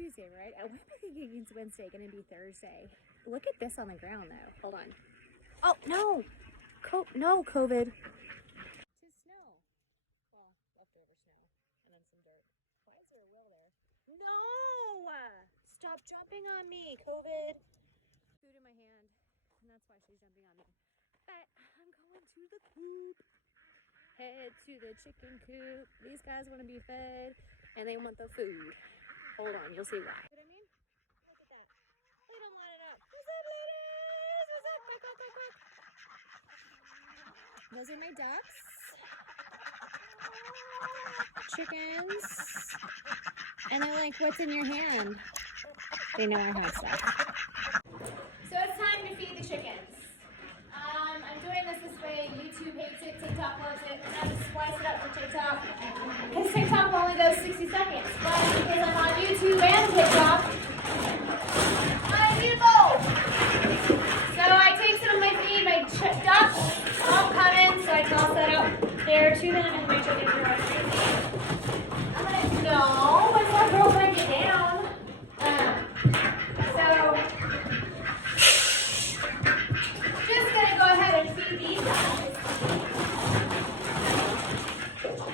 Tuesday, right? I might be thinking it's Wednesday, gonna be Thursday. Look at this on the ground though. Hold on. Oh no! No COVID. To snow. Well, leftover snow. And then some dirt. Why is there a wheel there? No! Stop jumping on me, COVID. Food in my hand. And that's why she's jumping on me. But I'm going to the coop. Head to the chicken coop. These guys want to be fed and they want the food. Hold on, you'll see why. You know what I mean? Look at that. They don't line it up. What's up, ladies? What's up? Quack, quack, quack, quack. Those are my ducks. Chickens. And they're like, what's in your hand? They know I have stuff. So it's time to feed the chickens. I'm doing this way. YouTube hates it, TikTok loves it. I'm going to splice it up for TikTok. Because TikTok only does 60 seconds. But because I'm on YouTube and TikTok, I need both. So I take some of my feed, my ducks, all coming, so I can all set up there to them and make sure they do right. I'm going to, no, let's not girl break it down.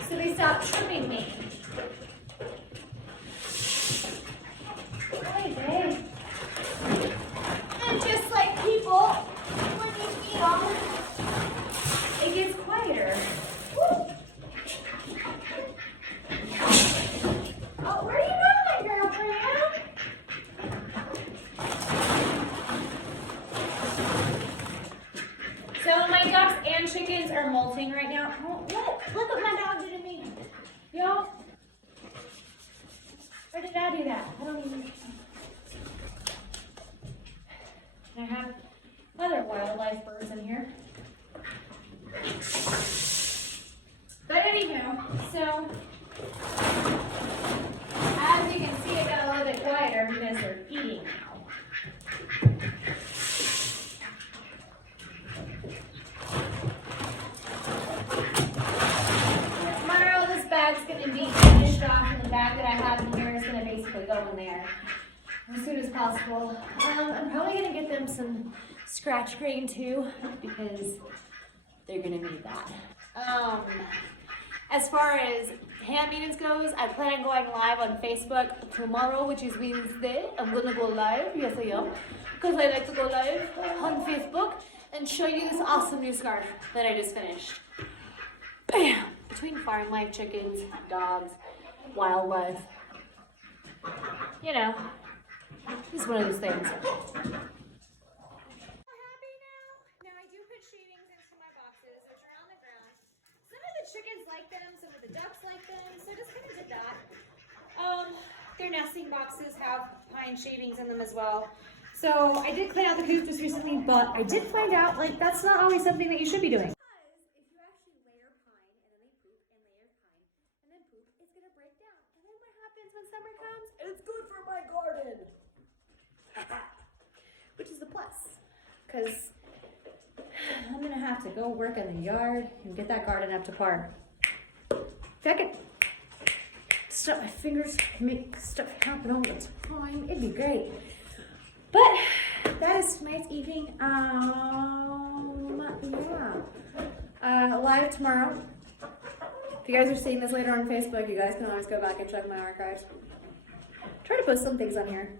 So they stop tripping me. Hey, babe. And just like people, when you feed them, it gets quieter. Woo. Oh, where are you going, girlfriend? So my ducks and chickens are molting right now. Oh, what? Look what my dog did to me. Y'all? Or did I do that? I don't even know. And I have other wildlife birds in here. But anywho, so as you can see, it got a little bit quieter because they're eating now. Tomorrow, this bag's going to be finished off, and the bag that I have in here is going to basically go in there as soon as possible. I'm probably going to get them some scratch grain too, because they're going to need that. As far as ham meetings goes, I plan on going live on Facebook tomorrow, which is Wednesday. I'm going to go live. Yes, I am. Because I like to go live on Facebook and show you this awesome new scarf that I just finished. Bam! Between farm life, chickens, dogs, wildlife. You know, it's one of those things. Chickens like them, some of the ducks like them, so just kind of did that. Their nesting boxes have pine shavings in them as well. So I did clean out the coop just recently, but I did find out, like, that's not always something that you should be doing. Because if you actually layer pine, and then they poop, and layer pine, and then poop, it's gonna break down. And then what happens when summer comes? It's good for my garden! Which is a plus, because I'm gonna have to go work in the yard and get that garden up to par. If I could stuff my fingers and make stuff happen all the time, it'd be great. But that is tonight's evening. Live tomorrow. If you guys are seeing this later on Facebook, you guys can always go back and check my archives. Try to post some things on here.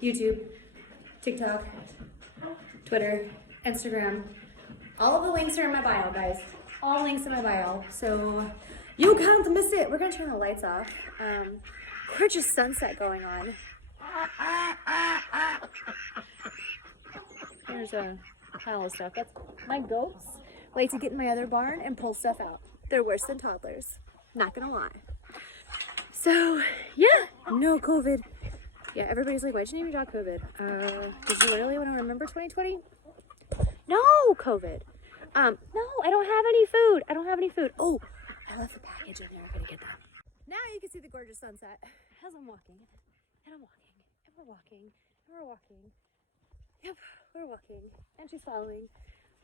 YouTube, TikTok, Twitter, Instagram. All of the links are in my bio, guys. All links in my bio. So you can't miss it. We're gonna turn the lights off. Gorgeous sunset going on. There's a pile of stuff. That's my goats like to get in my other barn and pull stuff out. They're worse than toddlers. Not gonna lie. So yeah, no COVID. Yeah, everybody's like, why'd you name your dog COVID? Did you literally want to remember 2020? No, COVID. No, I don't have any food. I don't have any food. Oh, I left the package in there. I gotta get that. Now you can see the gorgeous sunset as I'm walking, and I'm walking, and we're walking, and we're walking. Yep, we're walking, and she's following.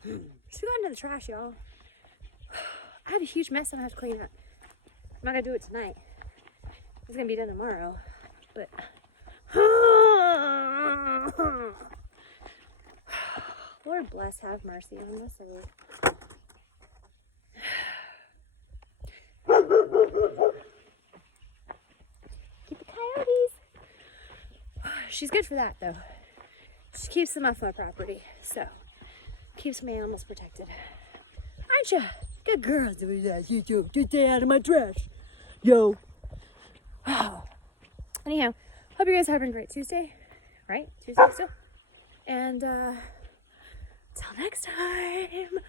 She got into the trash, y'all. I have a huge mess I'm gonna have to clean up. I'm not gonna do it tonight. It's gonna be done tomorrow, but Lord bless, have mercy on us all. Keep the coyotes. She's good for that, though. She keeps them off my property, so keeps my animals protected. Aren't you? Good girl. You too. Just stay out of my trash. Yo. Anyhow, hope you guys are having a great Tuesday. Right? Tuesday still. And till next time.